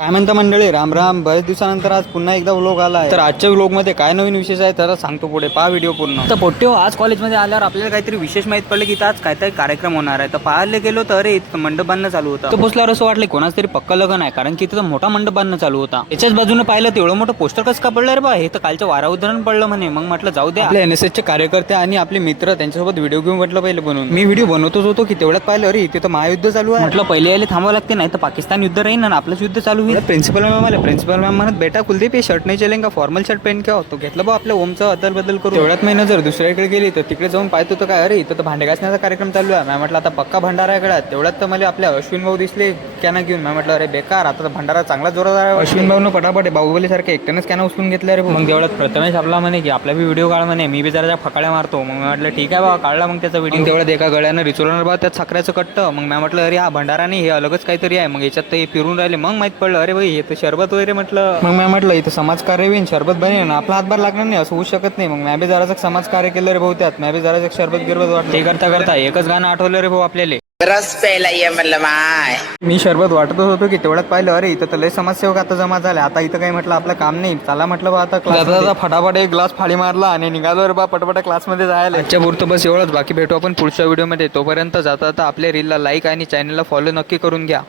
काय म्हणता मंडळी, राम राम. बरेच दिवसानंतर आज पुन्हा एकदा व्लॉग आला आहे. तर आजच्या व्लॉग मध्ये काय नवीन विशेष आहे तर सांगतो पुढे, पहा व्हिडिओ पूर्ण. तर पोट्टे आज कॉलेजमध्ये आल्यावर आपल्याला काहीतरी विशेष माहित पडले की आज काहीतरी कार्यक्रम होणार आहे. तर पाहायला गेलो तर इथं मंडप बांधणं चालू होतं. तर पोचल्यावर असं वाटलं कोणाच तरी पक्का लग्न आहे, कारण की तिथं मोठा मंडप बांधणं चालू होता. त्याच्याच बाजूने पाहिलं तेवढं मोठं पोस्टर कसं का पडलं रे बा, हे तर कालचं वारा उदाहरण पडलं म्हणे. मग म्हटलं जाऊ द्या, आपले NSS चे कार्यकर्ते आणि आपले मित्र त्यांच्यासोबत व्हिडिओ घेऊन म्हटलं पहिले बनवून. मी व्हिडिओ बनवतच होतो की तेवढ्यात पाहिलं अरे इथे तर महायुद्ध चालू आहे. म्हटलं पहिले यायला थांबावं लागते, नाही तर पाकिस्तान युद्ध राहील आणि आपलंच युद्ध चालू होईल. प्रिन्सिपल मॅम म्हणत बेटा कुलदीप हे शर्ट नाही चलेगा, फॉर्मल शर्ट पहन के तो घेतलं बा आपल्या ओमचं अदल बदल करू. तेवढ्यात महिना जर दुसऱ्याकडे गेली तर तिकडे जाऊन पाहतो तर काय अरे इथं तर भांडे घासण्याचा कार्यक्रम चालू आहे. मी म्हटलं आता पक्का भंडारा आहे गळ्यात. तेवढ्यात तर मला आपल्या अश्विन भाऊ दिसले कॅना घेऊन. मी म्हटलं अरे बेकार, आता तर भंडारा चांगला जोरात आहे. अश्विन भाऊनं पटापट बाहुबली सारखे एकट्यानेच कॅना उचलून घेतल्या रे. मग तेवढ्यात प्रथमेश आपला म्हणे की आपला बी व्हिडिओ काढ म्हणे, मी बी जरा फकाड्या मारतो. मग मी म्हटलं ठीक आहे बा, काढला मग त्याचा व्हिडिओ. तेवढ्यात एका गळ्यानं रिचोलर बा त्यात साखऱ्याचं कट्ट. मग मी म्हटलं अरे हा भंडारा नाही, हे अलगच काहीतरी आहे. मग याच्यात ते फिरून राहिले. मग माहित पडलं अरे भाई हे तर शरबत वगैरे. म्हटलं मग मी म्हटलं इथं समाजकार्य होईन, शरबत बनेन, आपला हातभार लागणार नाही असं होऊ शकत नाही. मग मी बी जराचं समाजकार्य केलं रे भाऊ, त्यात मी बी जराचं शरबत गिरबत वाटलं. ते करता करता एकच गाणं आठवलं रे भाऊ आपल्याला, रस प्यायला ये म्हणलं माय. मी शरबत वाटतच होतो की तेवढ्यात पाहिलं अरे इथं तर लय समाजसेवक आता जमा झाले. आता इथं काही म्हटलं आपलं काम नाही, चला म्हटलं बा आता क्लास. फटाफट एक ग्लास फाडी मारला आणि निघालो रे बा पटपट क्लासमध्ये जायला. आजच्या पुरतं बस एवढंच, बाकी भेटू आपण पुढच्या व्हिडिओमध्ये. तोपर्यंत जाता जाता आपल्या रीलला लाईक आणि चॅनलला फॉलो नक्की करून घ्या.